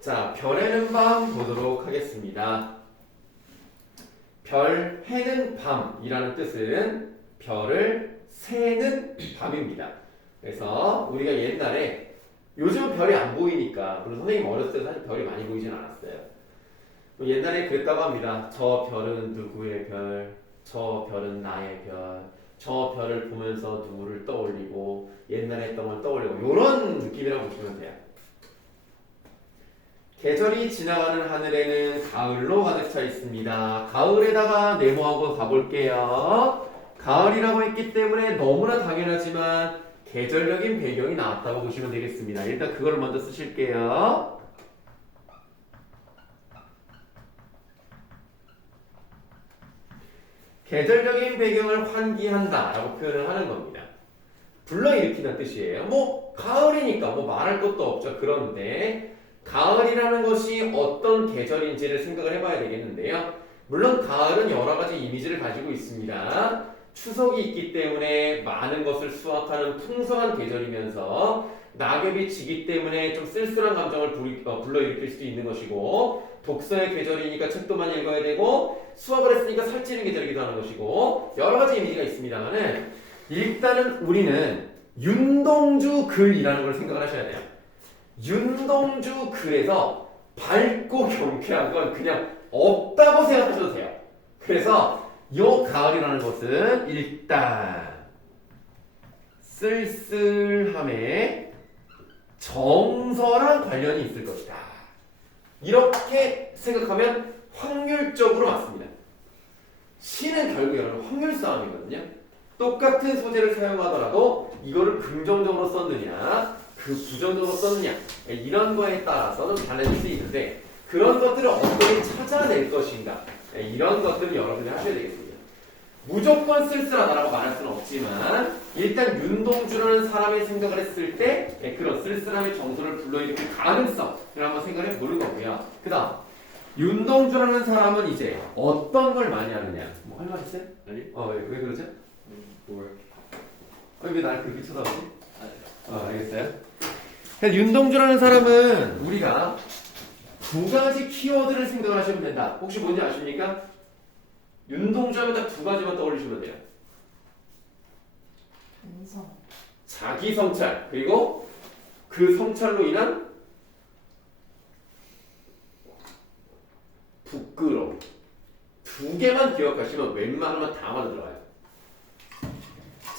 자, 별에는 밤 보도록 하겠습니다. 별, 해는 밤이라는 뜻은 별을 새는 밤입니다. 그래서 우리가 옛날에 요즘은 별이 안 보이니까 물론 선생님 어렸을 때 사실 별이 많이 보이진 않았어요. 옛날에 그랬다고 합니다. 저 별은 누구의 별, 저 별은 나의 별, 저 별을 보면서 누구를 떠올리고 옛날에 했던 걸 떠올리고 이런 느낌이라고 보시면 돼요. 계절이 지나가는 하늘에는 가을로 가득 차 있습니다. 가을에다가 네모하고 가볼게요. 가을이라고 했기 때문에 너무나 당연하지만 계절적인 배경이 나왔다고 보시면 되겠습니다. 일단 그걸 먼저 쓰실게요. 계절적인 배경을 환기한다 라고 표현을 하는 겁니다. 불러일으키는 뜻이에요. 뭐 가을이니까 뭐 말할 것도 없죠. 그런데 가을이라는 것이 어떤 계절인지를 생각을 해봐야 되겠는데요. 물론 가을은 여러 가지 이미지를 가지고 있습니다. 추석이 있기 때문에 많은 것을 수확하는 풍성한 계절이면서 낙엽이 지기 때문에 좀 쓸쓸한 감정을 불러일으킬 수도 있는 것이고, 독서의 계절이니까 책도 많이 읽어야 되고, 수학을 했으니까 살찌는 계절이기도 하는 것이고, 여러 가지 이미지가 있습니다만은 일단은 우리는 윤동주 글이라는 걸 생각을 하셔야 돼요. 윤동주 글에서 밝고 경쾌한 건 그냥 없다고 생각하셔도 돼요. 그래서 이 가을이라는 것은 일단 쓸쓸함에 정서랑 관련이 있을 것이다. 이렇게 생각하면 확률적으로 맞습니다. 시는 결국 여러분 확률 싸움이거든요. 똑같은 소재를 사용하더라도 이거를 긍정적으로 썼느냐 부정적으로 썼느냐 이런 거에 따라서는 달라질 수 있는데, 그런 것들을 어떻게 찾아낼 것인가 이런 것들을 여러분이 하셔야 되겠습니다. 무조건 쓸쓸하다라고 말할 수는 없지만 일단 윤동주라는 사람의 생각을 했을 때 그런 쓸쓸함의 정서를 불러일으킬 가능성을 한번 생각해 보는 거고요. 그 다음 윤동주라는 사람은 이제 어떤 걸 많이 하느냐. 뭐 할 말 있어요? 아니? 왜 그러죠? 뭘? 왜 날 그렇게 쳐다보지? 알겠어요? 윤동주라는 사람은 우리가 두 가지 키워드를 생각을 하시면 된다. 혹시 뭔지 아십니까? 윤동주 하면 딱 두 가지만 떠올리시면 돼요. 근성. 자기 성찰, 그리고 그 성찰로 인한 부끄러움. 두 개만 기억하시면 웬만하면 다 맞아 들어가요.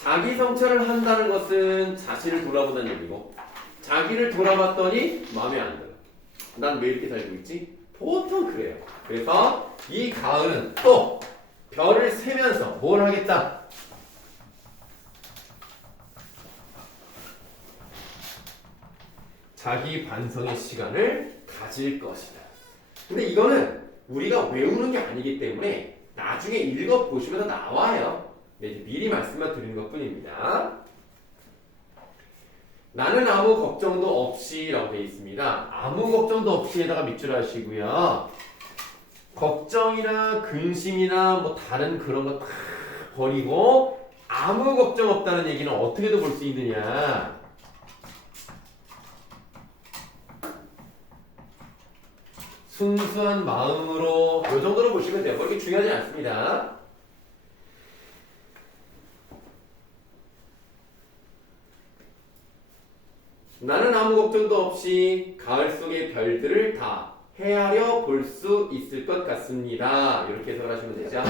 자기 성찰을 한다는 것은 자신을 돌아본다는 얘기고, 자기를 돌아봤더니 마음에 안 들어. 난 왜 이렇게 살고 있지? 보통 그래요. 그래서 이 가을은 또 별을 세면서 뭘 하겠다? 자기 반성의 시간을 가질 것이다. 근데 이거는 우리가 외우는 게 아니기 때문에 나중에 읽어보시면 나와요. 이제 미리 말씀만 드리는 것 뿐입니다. 나는 아무 걱정도 없이 라고 되어 있습니다. 아무 걱정도 없이에다가 밑줄 하시고요. 걱정이나 근심이나 뭐 다른 그런 거 다 버리고 아무 걱정 없다는 얘기는 어떻게도 볼 수 있느냐. 순수한 마음으로 이 정도로 보시면 돼요. 그렇게 중요하지 않습니다. 나는 아무 걱정도 없이 가을 속의 별들을 다 헤아려 볼 수 있을 것 같습니다. 이렇게 해석을 하시면 되죠.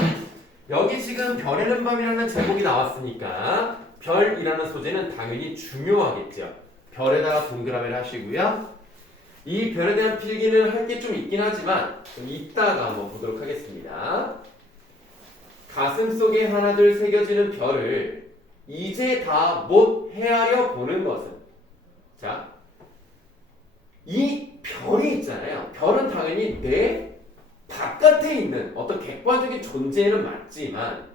여기 지금 별에는 밤이라는 제목이 나왔으니까 별이라는 소재는 당연히 중요하겠죠. 별에다가 동그라미를 하시고요. 이 별에 대한 필기는 할 게 좀 있긴 하지만 좀 이따가 한번 보도록 하겠습니다. 가슴 속에 하나둘 새겨지는 별을 이제 다 못 헤아려 보는 것은, 자, 이 별이 있잖아요. 별은 당연히 내 바깥에 있는 어떤 객관적인 존재는 맞지만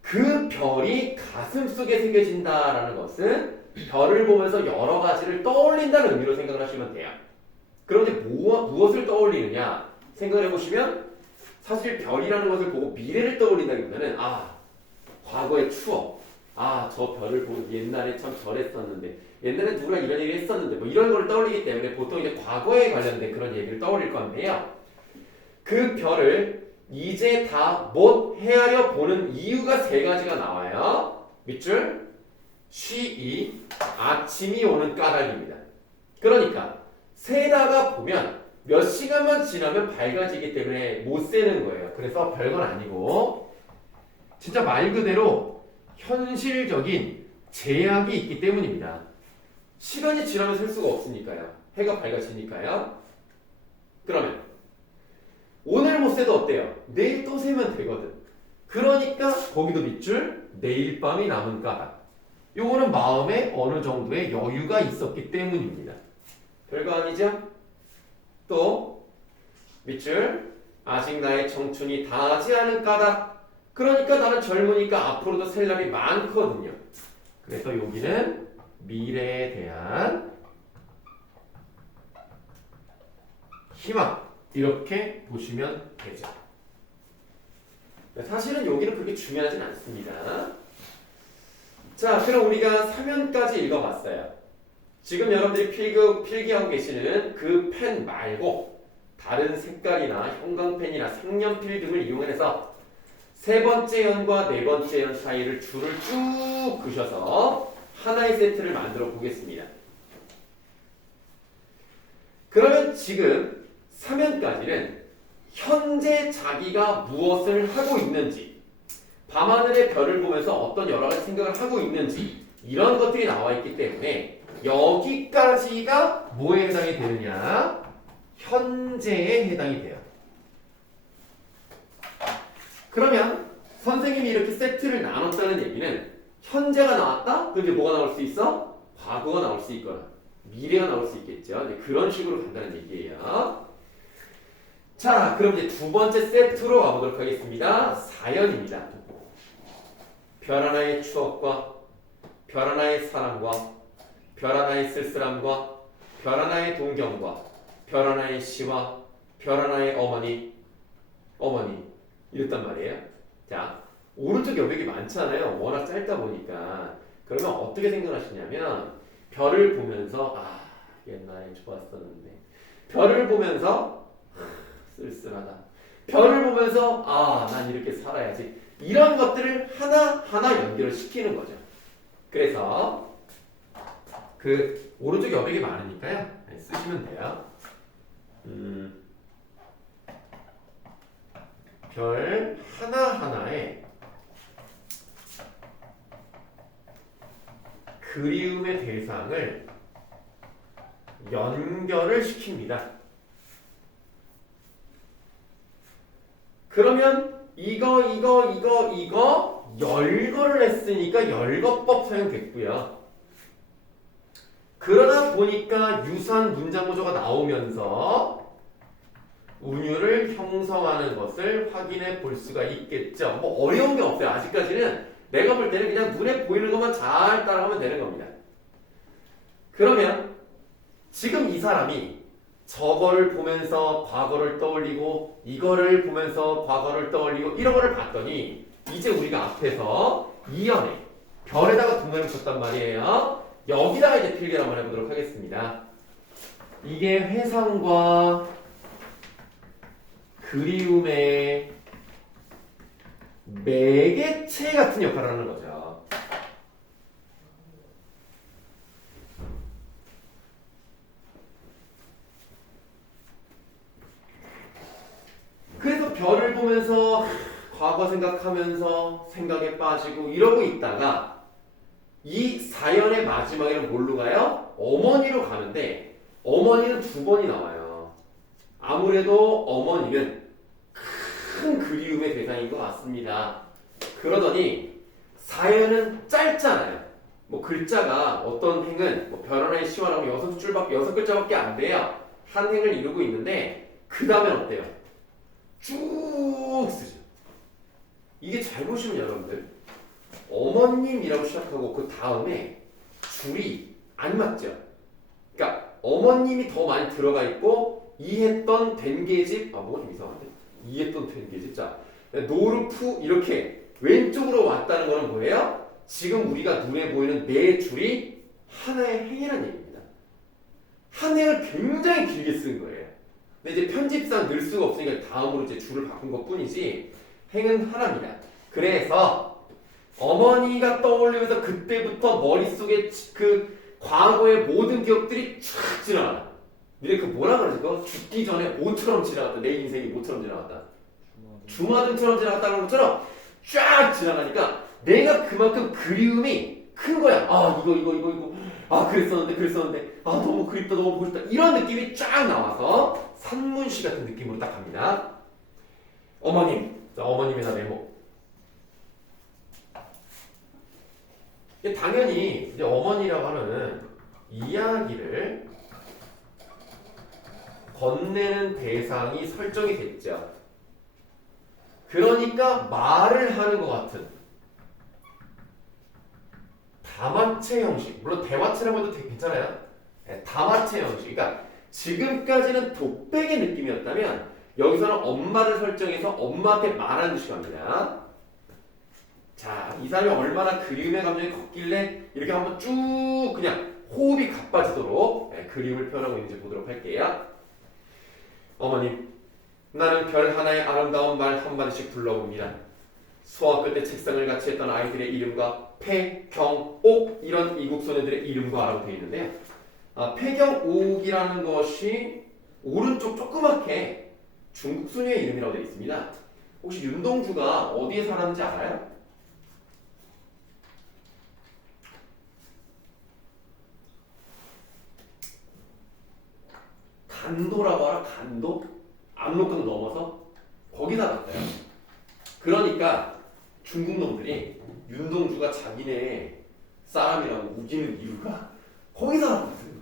그 별이 가슴 속에 새겨진다라는 것은 별을 보면서 여러 가지를 떠올린다는 의미로 생각을 하시면 돼요. 그런데 무엇을 떠올리느냐 생각을 해보시면 사실 별이라는 것을 보고 미래를 떠올린다기보다는 과거의 추억, 아, 저 별을 보고 옛날에 참 저랬었는데, 옛날에 누가 이런 얘기 했었는데, 뭐 이런 걸 떠올리기 때문에 보통 이제 과거에 관련된 그런 얘기를 떠올릴 건데요. 그 별을 이제 다 못 헤아려 보는 이유가 세 가지가 나와요. 밑줄, 쉬이, 아침이 오는 까닭입니다. 그러니까 세다가 보면 몇 시간만 지나면 밝아지기 때문에 못 세는 거예요. 그래서 별건 아니고 진짜 말 그대로 현실적인 제약이 있기 때문입니다. 시간이 지나면 셀 수가 없으니까요. 해가 밝아지니까요. 그러면 오늘 못 세도 어때요? 내일 또 세면 되거든. 그러니까 거기도 밑줄 내일 밤이 남은 까닭. 요거는 마음에 어느 정도의 여유가 있었기 때문입니다. 별거 아니죠? 또 밑줄 아직 나의 청춘이 다하지 않은 까닭. 그러니까 나는 젊으니까 앞으로도 셀 날이 많거든요. 그래서 여기는 미래에 대한 희망 이렇게 보시면 되죠. 사실은 여기는 그렇게 중요하진 않습니다. 자, 그럼 우리가 3면까지 읽어봤어요. 지금 여러분들이 필기하고 계시는 그 펜 말고 다른 색깔이나 형광펜이나 색연필 등을 이용해서 세 번째 연과 네 번째 연 사이를 줄을 쭉 그셔서 하나의 세트를 만들어 보겠습니다. 그러면 지금 3면까지는 현재 자기가 무엇을 하고 있는지, 밤하늘의 별을 보면서 어떤 여러 가지 생각을 하고 있는지 이런 것들이 나와 있기 때문에 여기까지가 뭐에 해당이 되느냐? 현재에 해당이 돼요. 그러면 선생님이 이렇게 세트를 나눴다는 얘기는 현재가 나왔다? 그럼 이제 뭐가 나올 수 있어? 과거가 나올 수 있거나 미래가 나올 수 있겠죠. 그런 식으로 간다는 얘기예요. 자, 그럼 이제 두 번째 세트로 가보도록 하겠습니다. 4연입니다. 별 하나의 추억과 별 하나의 사랑과 별 하나의 쓸쓸함과 별 하나의 동경과 별 하나의 시와 별 하나의 어머니 이랬단 말이에요. 자, 오른쪽 여백이 많잖아요. 워낙 짧다 보니까. 그러면 어떻게 생각하시냐면 별을 보면서 아, 옛날에 좋았었는데 별을 보면서 쓸쓸하다. 별을 보면서 아, 난 이렇게 살아야지. 이런 것들을 하나하나 연결을 시키는 거죠. 그래서 그 오른쪽 여백이 많으니까요. 쓰시면 돼요. 별 하나하나에 그리움의 대상을 연결을 시킵니다. 그러면 이거 열거를 했으니까 열거법 사용됐고요. 그러다 보니까 유사한 문장 구조가 나오면서 운율을 형성하는 것을 확인해 볼 수가 있겠죠. 뭐 어려운 게 없어요. 아직까지는 내가 볼 때는 그냥 눈에 보이는 것만 잘 따라가면 되는 겁니다. 그러면 지금 이 사람이 저거를 보면서 과거를 떠올리고 이거를 보면서 과거를 떠올리고 이런 거를 봤더니 이제 우리가 앞에서 이연에 별에다가 동그라미 쳤단 말이에요. 여기다가 이제 필기를 한번 해보도록 하겠습니다. 이게 회상과 그리움의 매개체 같은 역할을 하는 거죠. 그래서 별을 보면서 과거 생각하면서 생각에 빠지고 이러고 있다가 이 사연의 마지막에는 뭘로 가요? 어머니로 가는데 어머니는 두 번이 나와요. 아무래도 어머니는 큰 그리움의 대상인 것 같습니다. 그러더니 사연은 짧잖아요. 뭐 글자가 어떤 행은 뭐 별 하나의 시와라고 6글자밖에 안 돼요. 한 행을 이루고 있는데 그 다음엔 어때요? 쭉 쓰죠. 이게 잘 보시면 여러분들 어머님이라고 시작하고 그 다음에 줄이 안 맞죠? 그러니까 어머님이 더 많이 들어가 있고 이했던 된 계집 뭐가 좀 이상한데? 이했던 된 계집 자 노르프 이렇게 왼쪽으로 왔다는 거는 뭐예요? 지금 우리가 눈에 보이는 네 줄이 하나의 행이라는 얘기입니다. 한 행을 굉장히 길게 쓴 거예요. 근데 이제 편집상 늘 수가 없으니까 다음으로 이제 줄을 바꾼 것 뿐이지 행은 하나입니다. 그래서 어머니가 떠올리면서 그때부터 머릿속에 그 과거의 모든 기억들이 쫙 지나가다. 근데 그 뭐라 그러지? 그거 죽기 전에 모처럼 지나갔다. 내 인생이 모처럼 지나갔다. 주마등처럼 지나갔다는 것처럼 쫙 지나가니까 내가 그만큼 그리움이 큰 거야. 아 이거 아 그랬었는데 아 너무 그립다 너무 보고 싶다 이런 느낌이 쫙 나와서 산문시 같은 느낌으로 딱 갑니다. 어머님, 자, 어머님에다 메모. 당연히 이제 어머니라고 하면은 이야기를 건네는 대상이 설정이 됐죠. 그러니까 말을 하는 것 같은 다마체 형식, 물론 대마체라고 해도 괜찮아요. 다마체 형식. 그러니까 지금까지는 독백의 느낌이었다면 여기서는 엄마를 설정해서 엄마한테 말하는 시간입니다. 자, 이 사람이 얼마나 그리움의 감정이 컸길래 이렇게 한번 쭉 그냥 호흡이 가빠지도록 그리움을 표현하고 있는지 보도록 할게요. 어머님, 나는 별 하나의 아름다운 말 한마디씩 불러봅니다. 수학 끝에 책상을 같이 했던 아이들의 이름과 폐, 경, 옥 이런 이국 소녀들의 이름과 라고 되어 있는데요. 폐경옥이라는 것이 오른쪽 조그맣게 중국 소녀의 이름이라고 되어 있습니다. 혹시 윤동주가 어디에 살았는지 알아요? 간도라고 알아? 간도? 압록강 넘어서 거기 살았어요. 그러니까 중국 놈들이 윤동주가 자기네 사람이라고 우기는 이유가 거기 살았거든.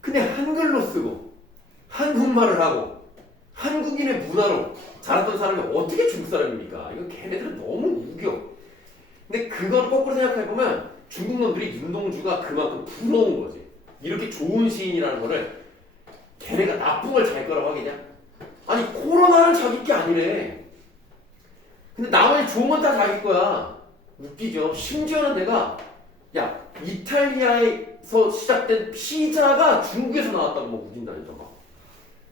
근데 한글로 쓰고 한국말을 하고 한국인의 문화로 자랐던 사람이 어떻게 중국 사람입니까? 이거 걔네들은 너무 우겨. 근데 그걸 거꾸로 생각해보면 중국 놈들이 윤동주가 그만큼 부러운 거지. 이렇게 좋은 시인이라는 거를 걔네가 나쁜 걸 잘 거라고 하겠냐? 아니 코로나는 자기 게 아니래. 근데 나머지 좋은 건 다 자기 거야. 웃기죠. 심지어는 내가 야 이탈리아에서 시작된 피자가 중국에서 나왔다고 뭐 웃긴다니까 막.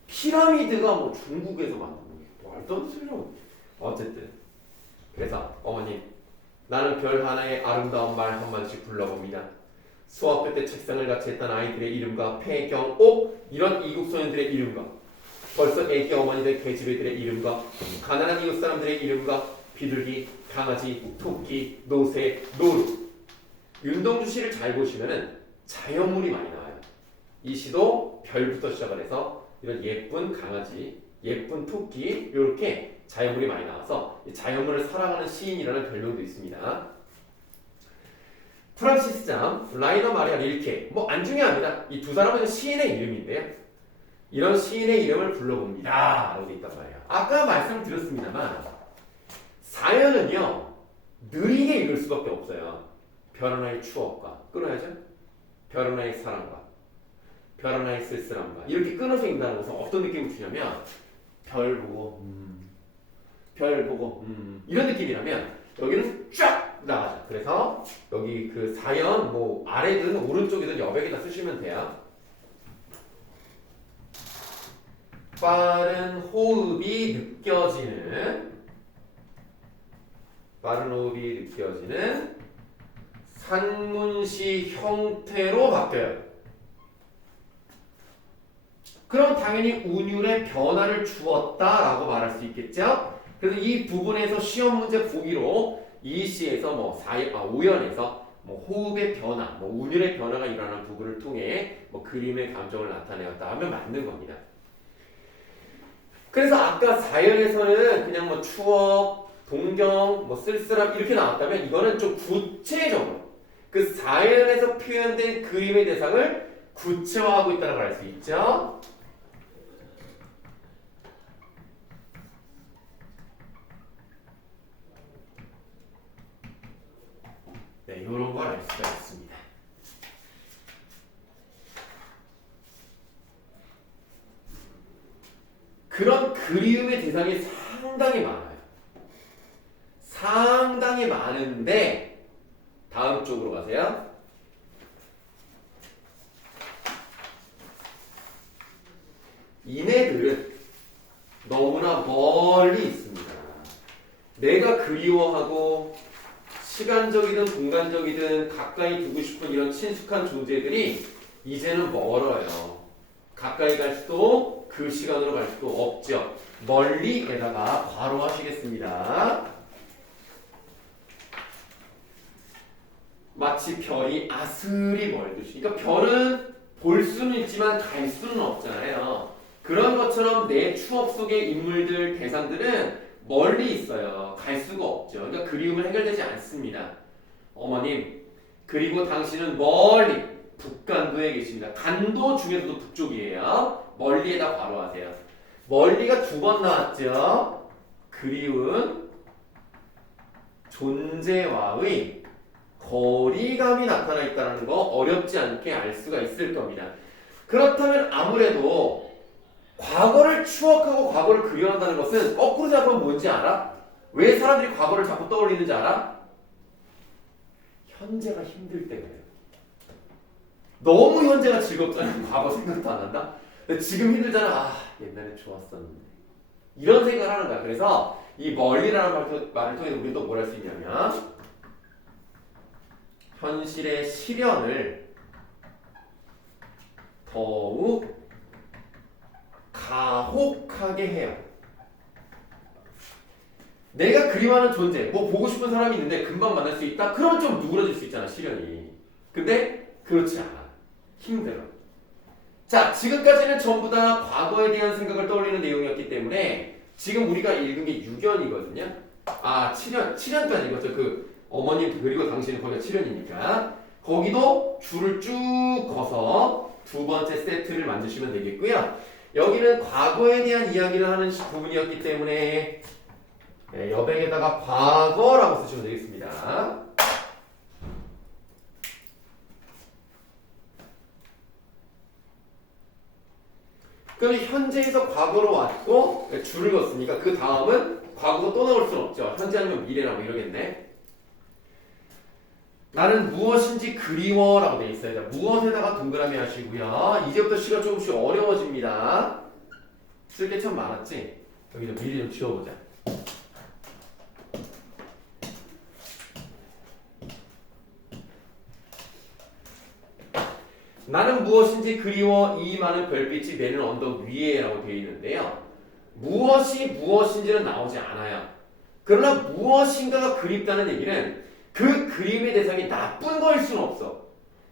피라미드가 뭐 중국에서 만든 거 말도 안 되는 소리라고. 어쨌든 그래서 어머님, 나는 별 하나의 아름다운 말 한마디씩 불러봅니다. 수업 끝에 책상을 같이 했던 아이들의 이름과 폐경, 옥 이런 이국 소년들의 이름과 벌써 애기 어머니들 계집애들의 이름과 가난한 이웃 사람들의 이름과 비둘기, 강아지, 토끼, 노새, 노루. 윤동주 시를 잘 보시면은 자연물이 많이 나와요. 이 시도 별부터 시작을 해서 이런 예쁜 강아지, 예쁜 토끼 이렇게 자연물이 많이 나와서 자연물을 사랑하는 시인이라는 별명도 있습니다. 프란시스 잠, 라이너 마리아 릴케 뭐 안 중요합니다. 이 두 사람은 시인의 이름인데요. 이런 시인의 이름을 불러봅니다 라고 되어 있단 말이에요. 아까 말씀드렸습니다만 사연은요 느리게 읽을 수밖에 없어요. 별 하나의 추억과 끊어야죠. 별 하나의 사랑과 별 하나의 쓸쓸함과 이렇게 끊어서 읽는다는 것은 어떤 느낌을 주냐면 별 보고 별 보고 이런 느낌이라면 여기는 쫙 나가죠. 그래서 여기 그 사연 뭐 아래든 오른쪽이든 여백에다 쓰시면 돼요. 빠른 호흡이 느껴지는 산문시 형태로 바뀌어요. 그럼 당연히 운율의 변화를 주었다라고 말할 수 있겠죠. 그래서 이 부분에서 시험 문제 보기로 이 시에서 뭐 5연에서 뭐 호흡의 변화, 뭐 운율의 변화가 일어나는 부분을 통해 뭐 그림의 감정을 나타내었다 하면 맞는 겁니다. 그래서 아까 4연에서는 그냥 뭐 추억, 동경, 뭐 쓸쓸함 이렇게 나왔다면 이거는 좀 구체적으로 그 4연에서 표현된 그림의 대상을 구체화하고 있다는 걸 알 수 있죠. 네, 이런 걸 알 수가 있습니다. 그런 그리움의 대상이 상당히 많아요. 상당히 많은데 다음 쪽으로 가세요. 이네들은 너무나 멀리 있습니다. 내가 그리워하고 시간적이든 공간적이든 가까이 두고 싶은 이런 친숙한 존재들이 이제는 멀어요. 가까이 갈 수도 그 시간으로 갈 수도 없죠. 멀리에다가 괄호 하시겠습니다. 마치 별이 아슬이 멀듯이. 그러니까 별은 볼 수는 있지만 갈 수는 없잖아요. 그런 것처럼 내 추억 속의 인물들, 대상들은 멀리 있어요. 갈 수가 없죠. 그러니까 그리움은 해결되지 않습니다. 어머님, 그리고 당신은 멀리 북간도에 계십니다. 간도 중에서도 북쪽이에요. 멀리에다 괄호하세요. 멀리가 2번 나왔죠. 그리운 존재와의 거리감이 나타나 있다는 거 어렵지 않게 알 수가 있을 겁니다. 그렇다면 아무래도 과거를 추억하고 과거를 그리워한다는 것은 거꾸로 잡으면 뭔지 알아? 왜 사람들이 과거를 자꾸 떠올리는지 알아? 현재가 힘들 때 그래요. 너무 현재가 즐겁잖아. 과거 생각도 안 한다? 근데 지금 힘들잖아. 아, 옛날에 좋았었는데. 이런 생각을 하는 거야. 그래서 이 멀리라는 말을 통해서 우리는 또 뭘 할 수 있냐면 현실의 시련을 더욱 가혹하게 해요. 내가 그리워하는 존재, 뭐 보고 싶은 사람이 있는데 금방 만날 수 있다? 그러면 좀 누그러질 수 있잖아, 시련이. 근데 그렇지 않아. 힘들어. 자, 지금까지는 전부 다 과거에 대한 생각을 떠올리는 내용이었기 때문에 지금 우리가 읽은 게 6연이거든요. 아, 7연까지 읽었죠. 그 어머님 그리고 당신은 거기가 7연이니까 거기도 줄을 쭉 거서 2번째 세트를 만드시면 되겠고요. 여기는 과거에 대한 이야기를 하는 부분이었기 때문에 여백에다가 과거라고 쓰시면 되겠습니다. 그럼 현재에서 과거로 왔고 줄을 걷으니까 그 다음은 과거가 또 나올 수는 없죠. 현재 아니면 미래나 뭐 이러겠네. 나는 무엇인지 그리워라고 되어 있어요. 자, 무엇에다가 동그라미 하시고요. 이제부터 시가 조금씩 어려워집니다. 쓸 게 참 많았지? 여기 좀 미리 좀 지워보자. 나는 무엇인지 그리워 이 많은 별빛이 내는 언덕 위에 라고 되어 있는데요. 무엇이 무엇인지는 나오지 않아요. 그러나 무엇인가가 그립다는 얘기는 그 그림의 대상이 나쁜 거일 수는 없어.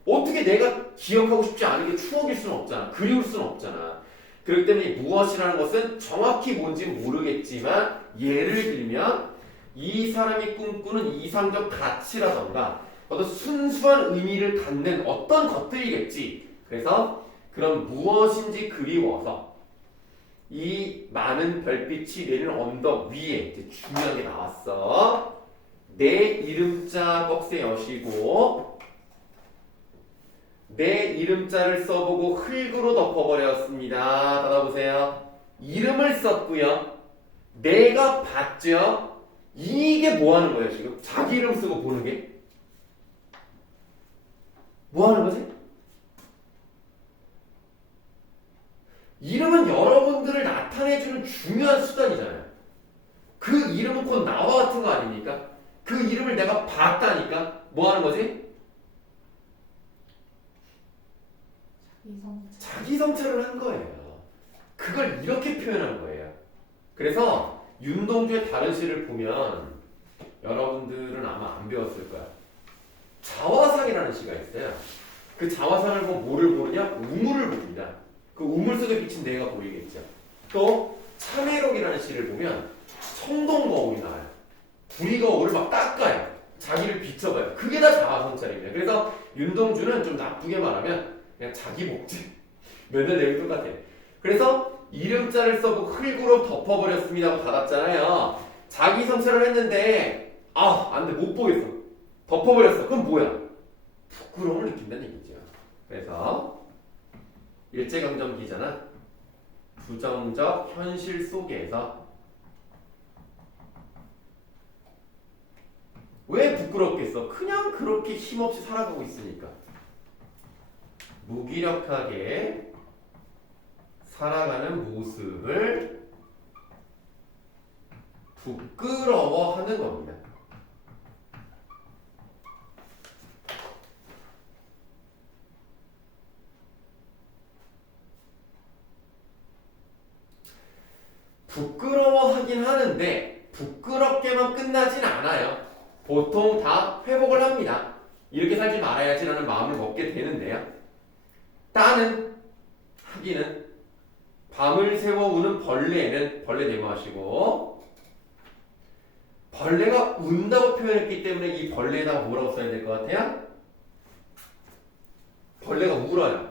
어떻게 내가 기억하고 싶지 않은 게 추억일 수는 없잖아. 그리울 수는 없잖아. 그렇기 때문에 무엇이라는 것은 정확히 뭔지 모르겠지만 예를 들면 이 사람이 꿈꾸는 이상적 가치라던가 어떤 순수한 의미를 갖는 어떤 것들이겠지. 그래서 그런 무엇인지 그리워서 이 많은 별빛이 내리는 언덕 위에 이제 중요한 게 나왔어. 내 이름자 박스에 여시고 내 이름자를 써보고 흙으로 덮어버렸습니다. 닫아보세요. 이름을 썼고요. 내가 봤죠. 이게 뭐 하는 거예요 지금? 자기 이름 쓰고 보는 게? 뭐 하는 거지? 이름은 여러분들을 나타내주는 중요한 수단이잖아요. 그 이름은 곧 나와 같은 거 아닙니까? 그 이름을 내가 봤다니까 뭐 하는 거지? 자기 성찰을 한 거예요. 그걸 이렇게 표현한 거예요. 그래서 윤동주의 다른 시를 보면 여러분들은 아마 안 배웠을 거야. 자화상이라는 시가 있어요. 그 자화상을 보면 뭐를 보느냐? 우물을 봅니다. 그 우물 속에 비친 내가 보이겠죠. 또 참회록이라는 시를 보면 청동거울이 나와요. 부리거울을 막 닦아요. 자기를 비춰봐요. 그게 다 자아성찰입니다. 그래서 윤동주는 좀 나쁘게 말하면 그냥 자기 목재. 맨날 내용이 똑같아. 그래서 이름자를 써보고 흙으로 덮어버렸습니다 하고 닫았잖아요. 자기 성찰을 했는데 안 돼, 못 보겠어. 덮어버렸어. 그럼 뭐야? 부끄러움을 느낀다는 얘기죠. 그래서 일제강점기잖아. 부정적 현실 속에서 왜 부끄럽겠어? 그냥 그렇게 힘없이 살아가고 있으니까. 무기력하게 살아가는 모습을 부끄러워하는 겁니다. 부끄러워하긴 하는데 부끄럽게만 끝나진 않아요. 보통 다 회복을 합니다. 이렇게 살지 말아야지라는 마음을 먹게 되는데요. 따는 하기는 밤을 새워 우는 벌레는 벌레 제거하시고 벌레가 운다고 표현했기 때문에 이 벌레에다가 뭐라고 써야 될 것 같아요? 벌레가 울어요.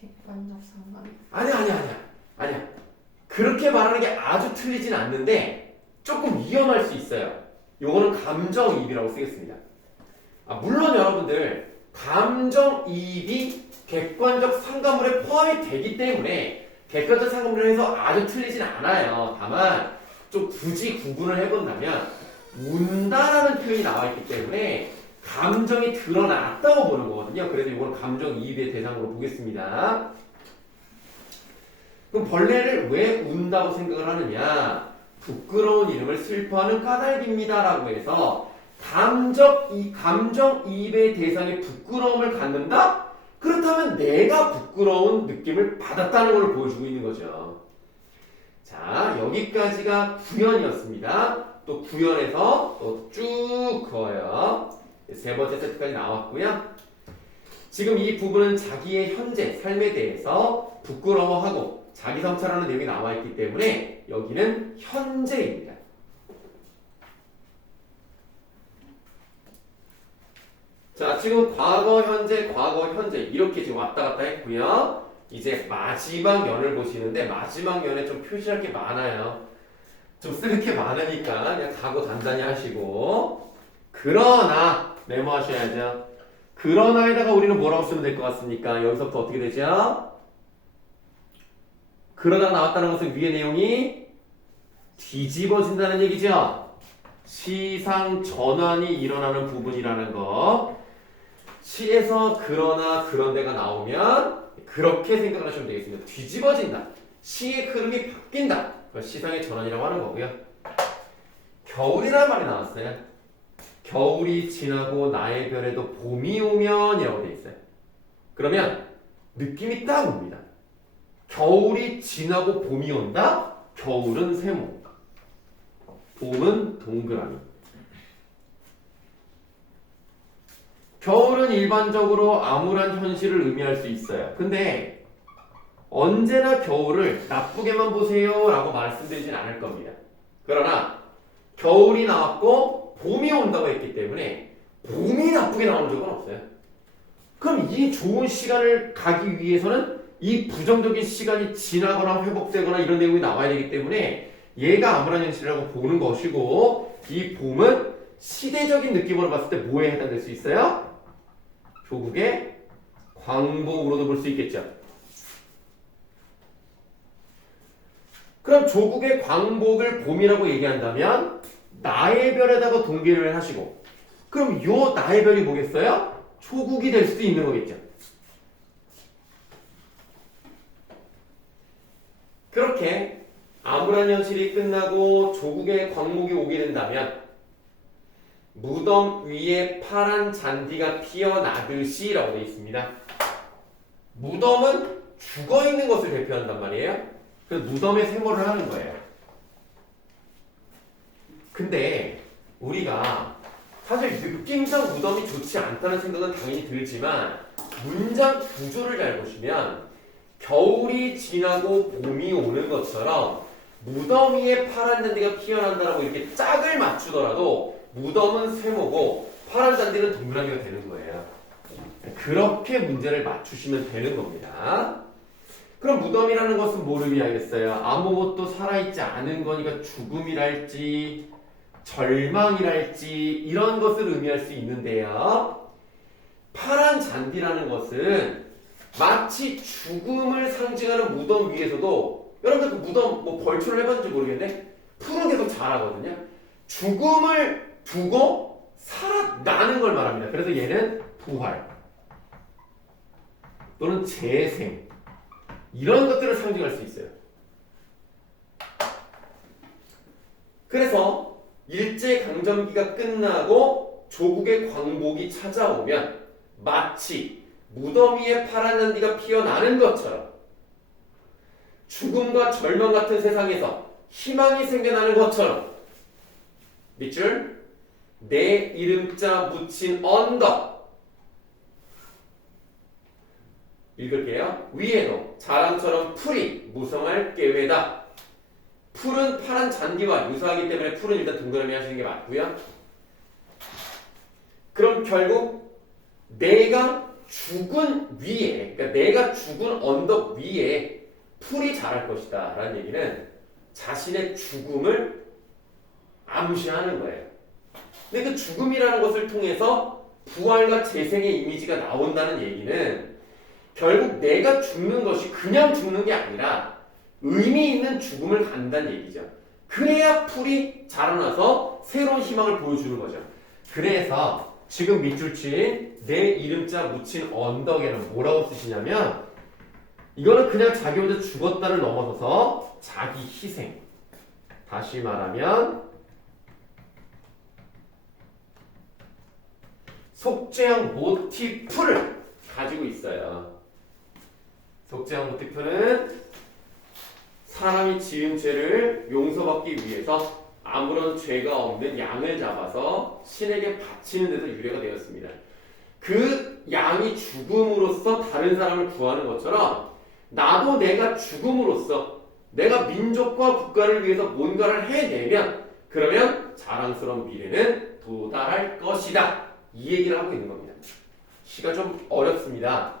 객관적 상관. 아니야. 그렇게 말하는 게 아주 틀리진 않는데 조금 위험할 수 있어요. 요거는 감정이입이라고 쓰겠습니다. 물론 여러분들 감정이입이 객관적 상관물에 포함이 되기 때문에 객관적 상관물을 해서 아주 틀리진 않아요. 다만 좀 굳이 구분을 해본다면 운다라는 표현이 나와 있기 때문에 감정이 드러났다고 보는 거거든요. 그래서 이거는 감정이입의 대상으로 보겠습니다. 그럼 벌레를 왜 운다고 생각을 하느냐? 부끄러운 이름을 슬퍼하는 까닭입니다 라고 해서 감정이입의 대상에 부끄러움을 갖는다? 그렇다면 내가 부끄러운 느낌을 받았다는 걸 보여주고 있는 거죠. 자, 여기까지가 구현이었습니다. 또 구현에서 또 쭉 그어요. 세 번째 세트까지 나왔고요. 지금 이 부분은 자기의 현재 삶에 대해서 부끄러워하고 자기 성찰하는 내용이 나와 있기 때문에 여기는 현재입니다. 자, 지금 과거, 현재 이렇게 지금 왔다 갔다 했고요. 이제 마지막 연을 보시는데 마지막 연에 좀 표시할 게 많아요. 좀 쓸 게 많으니까 그냥 각오 단단히 하시고 그러나 메모하셔야죠. 그러나에다가 우리는 뭐라고 쓰면 될 것 같습니까? 여기서부터 어떻게 되죠? 그러다 나왔다는 것은 위의 내용이 뒤집어진다는 얘기죠. 시상 전환이 일어나는 부분이라는 거. 시에서 그러나 그런데가 나오면 그렇게 생각을 하시면 되겠습니다. 뒤집어진다. 시의 흐름이 바뀐다. 그걸 시상의 전환이라고 하는 거고요. 겨울이라는 말이 나왔어요. 겨울이 지나고 나의 별에도 봄이 오면 이라고 되어 있어요. 그러면 느낌이 딱 옵니다. 겨울이 지나고 봄이 온다? 겨울은 세모, 봄은 동그라미. 겨울은 일반적으로 암울한 현실을 의미할 수 있어요. 근데 언제나 겨울을 나쁘게만 보세요 라고 말씀드리진 않을 겁니다. 그러나 겨울이 나왔고 봄이 온다고 했기 때문에 봄이 나쁘게 나오는 적은 없어요. 그럼 이 좋은 시간을 가기 위해서는 이 부정적인 시간이 지나거나 회복되거나 이런 내용이 나와야 되기 때문에 얘가 암울한 현실이라고 보는 것이고 이 봄은 시대적인 느낌으로 봤을 때 뭐에 해당될 수 있어요? 조국의 광복으로도 볼 수 있겠죠. 그럼 조국의 광복을 봄이라고 얘기한다면 나의 별에다가 동기를 하시고 그럼 요 나의 별이 뭐겠어요? 조국이 될 수도 있는 거겠죠. 그렇게 암울한 현실이 끝나고 조국의 광복이 오게 된다면 무덤 위에 파란 잔디가 피어나듯이 라고 되어 있습니다. 무덤은 죽어있는 것을 대표한단 말이에요. 그래서 무덤에 세모를 하는 거예요. 근데 우리가 사실 느낌상 무덤이 좋지 않다는 생각은 당연히 들지만 문장 구조를 잘 보시면 겨울이 지나고 봄이 오는 것처럼 무덤 위에 파란 잔디가 피어난다라고 이렇게 짝을 맞추더라도 무덤은 세모고 파란 잔디는 동그라미가 되는 거예요. 그렇게 문제를 맞추시면 되는 겁니다. 그럼 무덤이라는 것은 뭐를 의미하겠어요? 아무것도 살아있지 않은 거니까 죽음이랄지 절망이랄지 이런 것을 의미할 수 있는데요. 파란 잔디라는 것은 마치 죽음을 상징하는 무덤 위에서도 여러분들 그 무덤 뭐 벌초를 해봤는지 모르겠네. 풀은 계속 자라거든요. 죽음을 두고 살아나는 걸 말합니다. 그래서 얘는 부활 또는 재생 이런 것들을 상징할 수 있어요. 그래서 일제강점기가 끝나고 조국의 광복이 찾아오면 마치 무덤 위에 파란 잔디가 피어나는 것처럼 죽음과 절망 같은 세상에서 희망이 생겨나는 것처럼 밑줄 내 이름자 묻힌 언덕 읽을게요. 위에도 자랑처럼 풀이 무성할 계획다. 풀은 파란 잔디와 유사하기 때문에 풀은 일단 동그라미 하시는 게 맞고요. 그럼 결국 내가 죽은 위에, 그러니까 내가 죽은 언덕 위에 풀이 자랄 것이다 라는 얘기는 자신의 죽음을 암시하는 거예요. 근데 그 죽음이라는 것을 통해서 부활과 재생의 이미지가 나온다는 얘기는 결국 내가 죽는 것이 그냥 죽는 게 아니라 의미 있는 죽음을 간다는 얘기죠. 그래야 풀이 자라나서 새로운 희망을 보여주는 거죠. 그래서 지금 밑줄 친 내 이름자 묻힌 언덕에는 뭐라고 쓰시냐면 이거는 그냥 자기 혼자 죽었다를 넘어서서 자기 희생. 다시 말하면 속죄형 모티프를 가지고 있어요. 속죄형 모티프는 사람이 지은 죄를 용서받기 위해서 아무런 죄가 없는 양을 잡아서 신에게 바치는 데서 유래가 되었습니다. 그 양이 죽음으로써 다른 사람을 구하는 것처럼 나도 내가 죽음으로써 내가 민족과 국가를 위해서 뭔가를 해내면 그러면 자랑스러운 미래는 도달할 것이다. 이 얘기를 하고 있는 겁니다. 시가 좀 어렵습니다.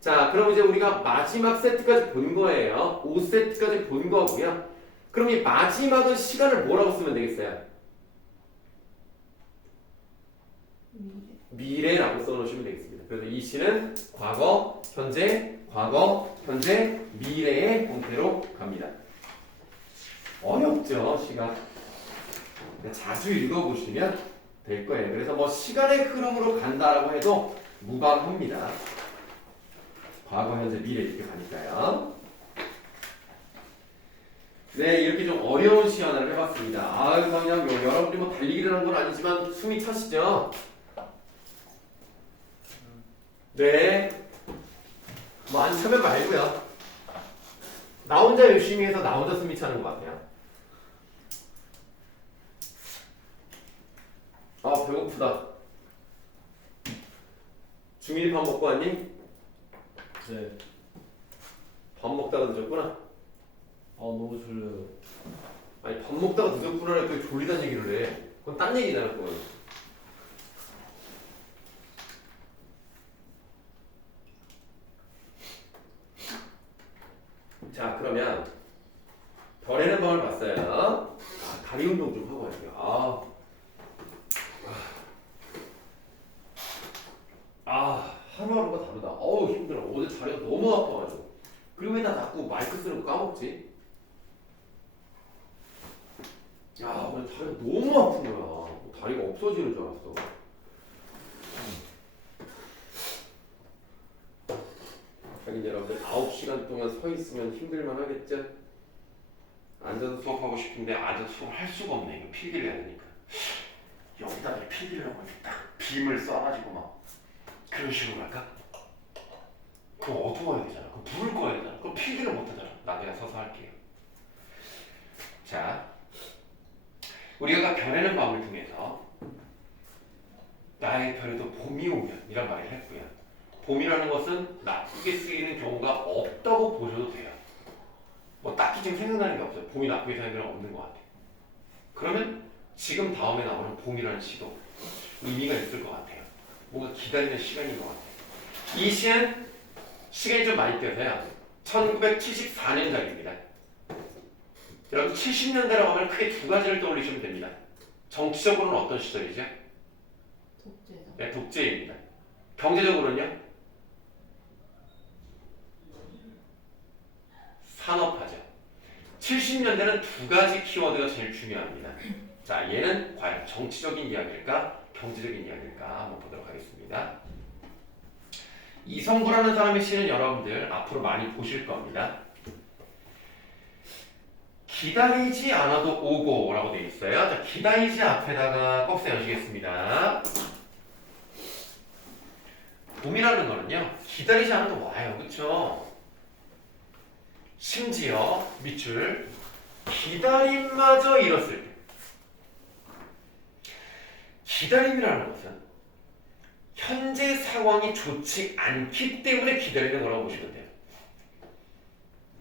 자, 그럼 이제 우리가 마지막 세트까지 본 거예요. 5세트까지 본 거고요. 그럼 이 마지막은 시간을 뭐라고 쓰면 되겠어요? 미래라고 써놓으시면 되겠습니다. 그래서 이 시는 과거, 현재, 미래의 형태로 갑니다. 어렵죠, 시가. 자주 읽어보시면 될 거예요. 그래서 뭐 시간의 흐름으로 간다라고 해도 무방합니다. 과거, 현재, 미래 이렇게 가니까요. 네, 이렇게 좀 어려운 시 하나를 해봤습니다. 아유, 그냥 여러분들이 뭐 달리기를 한 건 아니지만 숨이 차시죠? 네. 뭐 안 차면 말고요. 나 혼자 열심히 해서 나 혼자 숨이 차는 것 같아요. 아, 배고프다. 중일이 밥 먹고 왔니? 네. 밥 먹다가 늦었구나. 아 너무 졸려요. 아니, 밥 먹다가 늦었구나를 또 졸리다는 얘기를 해. 그건 딴 얘기잖아, 그건. 자, 그러면 별에는 밤을 봤어요. 다리 운동 좀 하고 갈게요. 하루하루가 다르다. 어우, 힘들어. 어제 다리가 너무 아파가지고. 그리고 왜 나 자꾸 마이크 쓰는 거 까먹지? 야, 오늘 다리가 너무 아픈 거야. 다리가 없어지는 줄 알았어. 하긴 여러분들 9시간 동안 서 있으면 힘들만 하겠죠? 앉아서 수업하고 싶은데 앉아서 수업을 할 수가 없네. 이거 필기를 해야 되니까. 여기다가 필기를 하고 딱 빔을 쏴가지고 막 그런 식으로 할까? 그거 어두워야 되잖아. 그거 불을 꺼야 되잖아. 그거 필기를 못 하잖아. 나 그냥 서서 할게요. 자, 우리가 별에는 밤을 통해서 나의 별에도 봄이 오면 이란 말을 했고요. 봄이라는 것은 나쁘게 쓰이는 경우가 없다고 보셔도 돼요. 뭐 딱히 지금 생각나는 게 없어요. 봄이 나쁘게 쓰이는 경우는 없는 것 같아요. 그러면 지금 다음에 나오는 봄이라는 시도 의미가 있을 것 같아요. 뭔가 기다리는 시간인 것 같아요. 이 시는 시간이 좀 많이 뛰어서요. 1974년작입니다. 여러분 70년대라고 하면 크게 두 가지를 떠올리시면 됩니다. 정치적으로는 어떤 시절이죠? 독재자. 네, 독재입니다. 경제적으로는요? 산업화죠. 70년대는 두 가지 키워드가 제일 중요합니다. 자, 얘는 과연 정치적인 이야기일까? 경제적인 이야기일까 한번 보도록 하겠습니다. 이성구라는 사람의 시는 여러분들 앞으로 많이 보실 겁니다. 기다리지 않아도 오고 라고 되어 있어요. 자, 기다리지 앞에다가 꼭 세우시겠습니다. 봄이라는 거는요, 기다리지 않아도 와요. 그쵸? 심지어 밑줄 기다림마저 잃었을 때, 기다림이라는 것은 현재 상황이 좋지 않기 때문에 기다리는 거라고 보시면 돼요.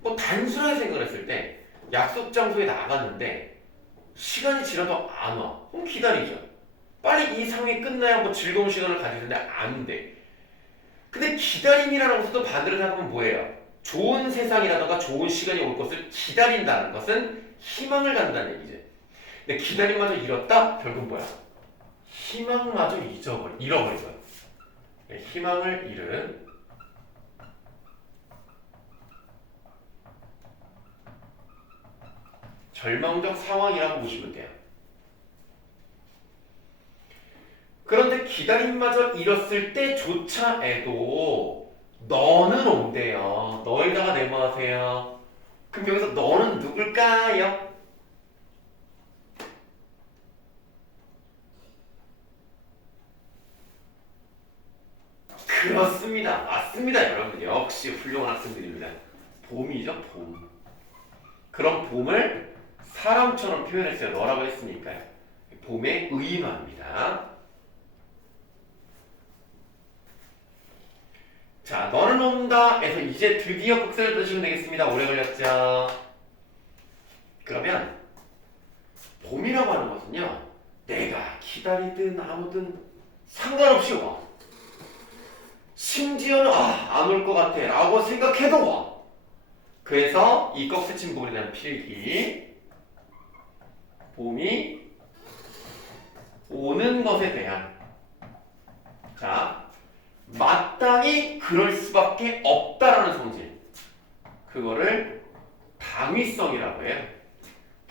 뭐 단순하게 생각을 했을 때 약속 장소에 나갔는데 시간이 지나도 안 와. 그럼 기다리죠. 빨리 이 상황이 끝나야 뭐 즐거운 시간을 가질 텐데 안 돼. 근데 기다림이라는 것도 반대로 생각하면 뭐예요? 좋은 세상이라던가 좋은 시간이 올 것을 기다린다는 것은 희망을 갖는다는 얘기지. 근데 기다림마저 잃었다? 결국 뭐야? 희망마저 잃어버린 거야. 희망을 잃은 절망적 상황이라고 보시면 돼요. 그런데 기다림마저 잃었을 때조차에도 너는 온대요. 너에다가 네모하세요. 그럼 여기서 너는 누굴까요? 그렇습니다. 맞습니다. 여러분 역시 훌륭한 학생들입니다. 봄이죠. 봄. 그럼 봄을 사람처럼 표현했어요. 너라고 했으니까요. 봄의 의인화입니다. 자, 너는 온다 에서 이제 드디어 극세를 뜨시면 되겠습니다. 오래 걸렸죠? 그러면 봄이라고 하는 것은요, 내가 기다리든 아무든 상관없이 와. 심지어는 안 올 것 같아 라고 생각해도 와. 그래서 이 꺽쇠친 부분에 대한 필기, 봄이 오는 것에 대한, 자, 마땅히 그럴 수밖에 없다라는 성질, 그거를 당위성이라고 해요.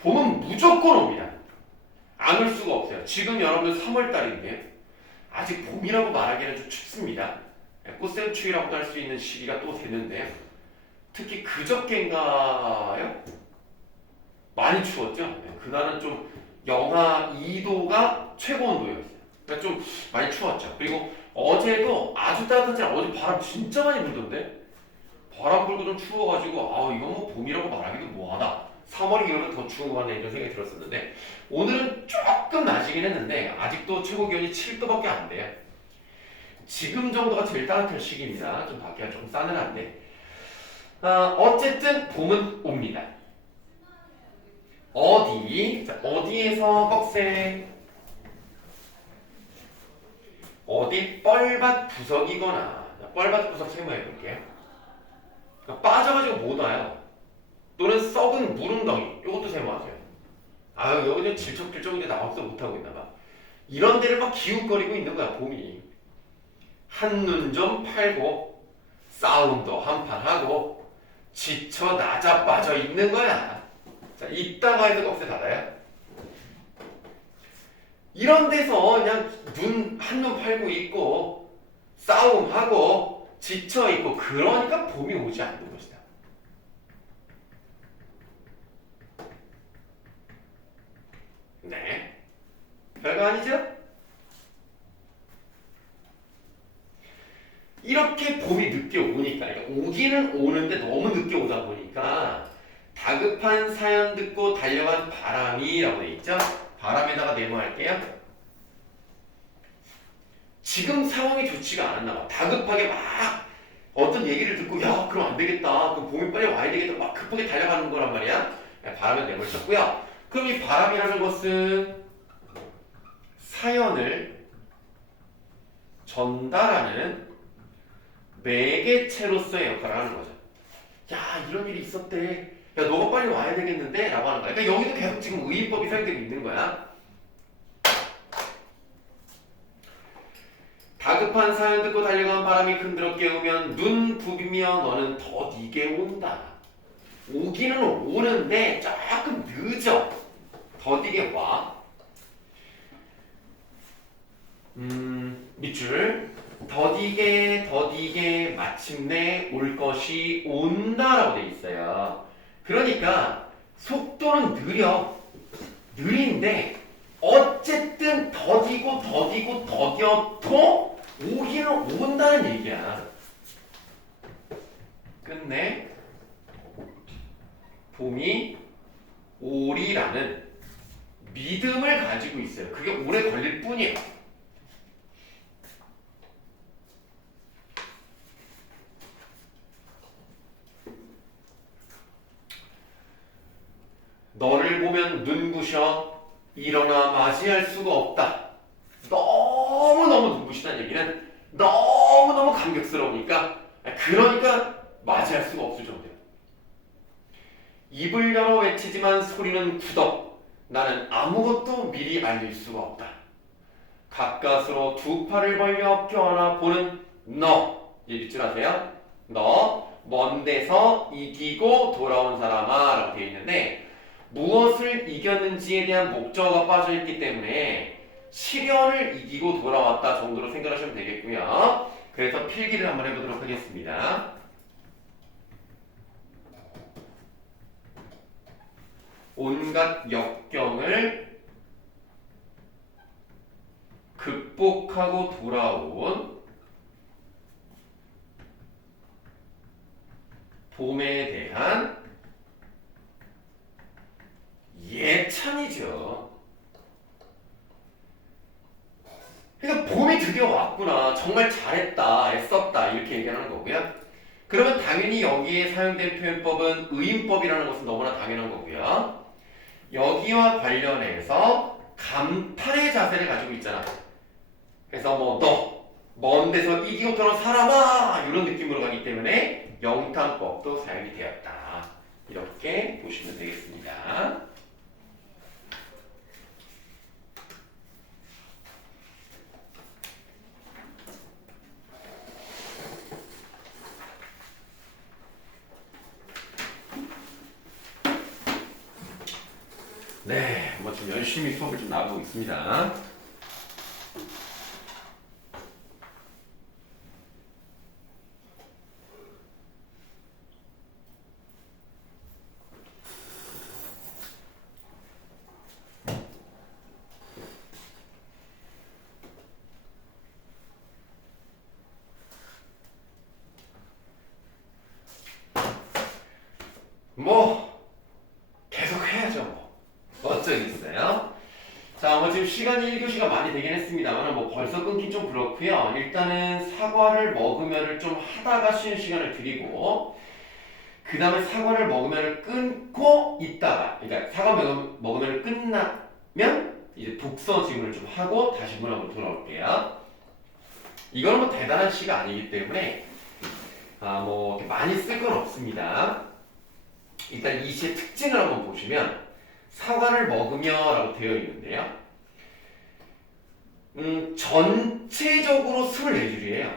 봄은 무조건 옵니다. 안 올 수가 없어요. 지금 여러분 3월달인데 아직 봄이라고 말하기에는 좀 춥습니다. 꽃샘추위라고도 할 수 있는 시기가 또 되는데, 특히 그저께인가요? 많이 추웠죠? 그날은 좀 영하 2도가 최고 온도였어요. 그러니까 좀 많이 추웠죠. 그리고 어제도 아주 따뜻하지 않아요. 어제 바람 진짜 많이 불던데? 바람 불고 좀 추워가지고 이건 뭐 봄이라고 말하기도 뭐하다. 3월이 이러면 더 추운 것 같네 이런 생각이 들었었는데, 오늘은 조금 낮이긴 했는데 아직도 최고 기온이 7도밖에 안 돼요. 지금 정도가 제일 따뜻한 시기입니다. 좀 밖에가 좀 싸늘한데, 어쨌든 봄은 옵니다. 어디? 자, 어디에서 꺽쇠? 어디 뻘밭 부석이거나, 뻘밭 부석 세모해 볼게요. 그러니까 빠져가지고 못 와요. 또는 썩은 무릉덩이, 이것도 세모하세요. 여기 질척질척인데 나와서 못하고 있나봐. 이런 데를 막 기웃거리고 있는 거야, 봄이. 한눈 좀 팔고 싸움도 한판 하고 지쳐 나자빠져 있는 거야. 자, 이따가 해서 꺽쇠 닫아요. 이런 데서 그냥 한눈 팔고 있고 싸움하고 지쳐 있고, 그러니까 봄이 오지 않는 것이다. 네, 별거 아니죠? 이렇게 봄이 늦게 오니까, 그러니까 오기는 오는데 너무 늦게 오다 보니까 다급한 사연 듣고 달려간 바람이라고 돼 있죠? 바람에다가 네모할게요. 지금 상황이 좋지가 않았나 봐. 다급하게 막 어떤 얘기를 듣고, 야 그럼 안 되겠다, 그럼 봄이 빨리 와야 되겠다, 막 급하게 달려가는 거란 말이야. 바람에 네모를 쳤고요. 그럼 이 바람이라는 것은 사연을 전달하는 매개체로서의 역할을 하는 거죠. 야 이런 일이 있었대, 야 너가 빨리 와야 되겠는데 라고 하는 거야. 그러니까 여기도 계속 지금 의인법이 사용되고 있는 거야. 다급한 사연 듣고 달려간 바람이 흔들어 깨우면 눈 부비며 너는 더디게 온다. 오기는 오는데 조금 늦어. 더디게 와. 밑줄 더디게 마침내 올 것이 온다라고 돼 있어요. 그러니까 속도는 느린데 어쨌든 더디어도 오기는 온다는 얘기야. 끝내 봄이 오리라는 믿음을 가지고 있어요. 그게 오래 걸릴 뿐이에요. 너를 보면 눈부셔 일어나 맞이할 수가 없다. 너무너무 눈부시다는 얘기는 너무너무 감격스러우니까 그러니까 맞이할 수가 없을 정도예요. 입을 열어 외치지만 소리는 굳어 나는 아무것도 미리 알릴 수가 없다. 가까스로 두 팔을 벌려 껴안아 보는 너. 이 밑줄 아세요? 너 먼 데서 이기고 돌아온 사람아 라고 되어 있는데 무엇을 이겼는지에 대한 목적어가 빠져있기 때문에 시련을 이기고 돌아왔다 정도로 생각하시면 되겠고요. 그래서 필기를 한번 해보도록 하겠습니다. 온갖 역경을 극복하고 돌아온 봄에 대한 예찬이죠. 그러니까 봄이 드디어 왔구나. 정말 잘했다. 애썼다. 이렇게 얘기하는 거고요. 그러면 당연히 여기에 사용된 표현법은 의인법이라는 것은 너무나 당연한 거고요. 여기와 관련해서 감탄의 자세를 가지고 있잖아. 그래서 너 먼 데서 이기고 돌아온 사람아 이런 느낌으로 가기 때문에 영탄법도 사용이 되었다. 이렇게 보시면 되겠습니다. 네, 뭐 좀 열심히 수업을 좀 나가고 있습니다. 뭐 계속 해야죠. 뭐 어쩌겠어요. 자, 뭐 지금 시간이 1교시가 많이 되긴 했습니다만 뭐 벌써 끊긴 좀 그렇고요. 일단은 사과를 먹으면을 좀 하다가 쉬는 시간을 드리고 그 다음에 사과를 먹으면을 끊고 있다가 그러니까 사과 먹으면을 끝나면 이제 독서 질문을 좀 하고 다시 문학으로 돌아올게요. 이거는 뭐 대단한 시가 아니기 때문에 뭐 많이 쓸 건 없습니다. 일단 이 시의 특징을 한번 보시면 사과를 먹으며 라고 되어 있는데요. 전체적으로 24줄이에요.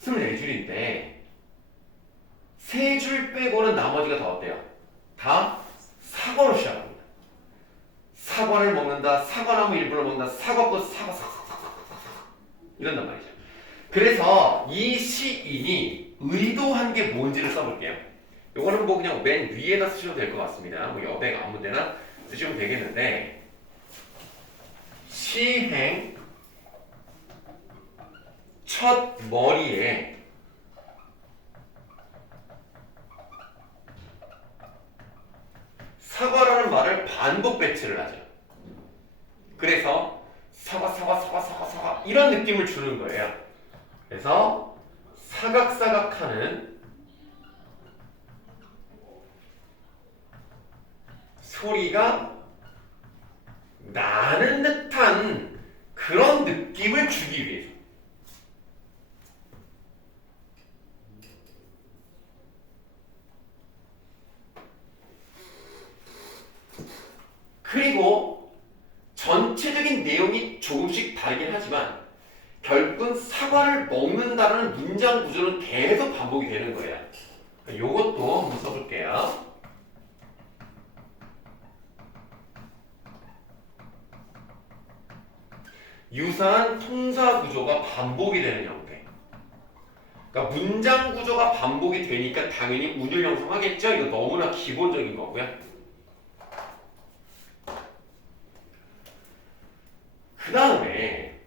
24줄인데 3줄 빼고는 나머지가 다 어때요? 다 사과로 시작합니다. 사과를 먹는다, 사과나무 일부를 먹는다, 사과꽃 사과 이런단 말이죠. 그래서 이 시인이 의도한 게 뭔지를 써볼게요. 요거는 뭐 그냥 맨 위에다 쓰셔도 될 것 같습니다. 뭐 여백 아무 데나 쓰시면 되겠는데 시행 첫 머리에 사과라는 말을 반복 배치를 하죠. 그래서 사과 이런 느낌을 주는 거예요. 그래서 사각사각하는 소리가 나는 듯한 그런 느낌을 주기 위해서. 그리고 전체적인 내용이 조금씩 다르긴 하지만 결국은 사과를 먹는다는 문장 구조는 계속 반복이 되는 거예요. 요것도 한번 써볼게요. 유사한 통사 구조가 반복이 되는 형태. 그러니까 문장 구조가 반복이 되니까 당연히 운율 형성하겠죠. 이거 너무나 기본적인 거고요. 그 다음에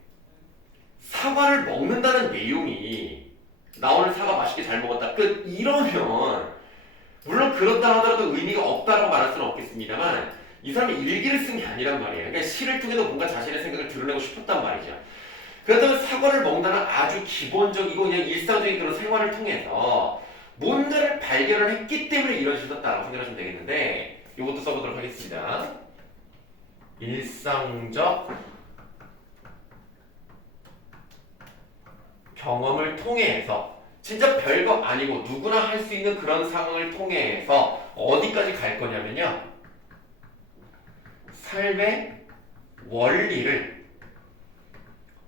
사과를 먹는다는 내용이 나 오늘 사과 맛있게 잘 먹었다 끝 이러면 물론 그렇다 하더라도 의미가 없다라고 말할 수는 없겠습니다만 이 사람이 일기를 쓴 게 아니란 말이에요. 그러니까 시를 통해서 뭔가 자신의 생각을 드러내고 싶었단 말이죠. 그렇다면 사과를 먹는다는 아주 기본적이고 그냥 일상적인 그런 생활을 통해서 뭔가를 발견을 했기 때문에 이런 시를 썼다라고 생각하시면 되겠는데 이것도 써보도록 하겠습니다. 일상적 경험을 통해서 진짜 별거 아니고 누구나 할 수 있는 그런 상황을 통해서 어디까지 갈 거냐면요. 삶의 원리를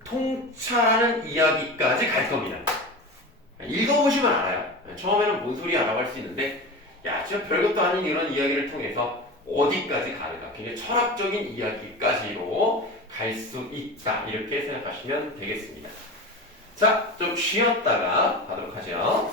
통찰하는 이야기까지 갈 겁니다. 읽어보시면 알아요. 처음에는 뭔 소리야라고 할 수 있는데 야 진짜 별것도 아닌 이런 이야기를 통해서 어디까지 가는가 굉장히 철학적인 이야기까지로 갈 수 있다 이렇게 생각하시면 되겠습니다. 자, 좀 쉬었다가 가도록 하죠.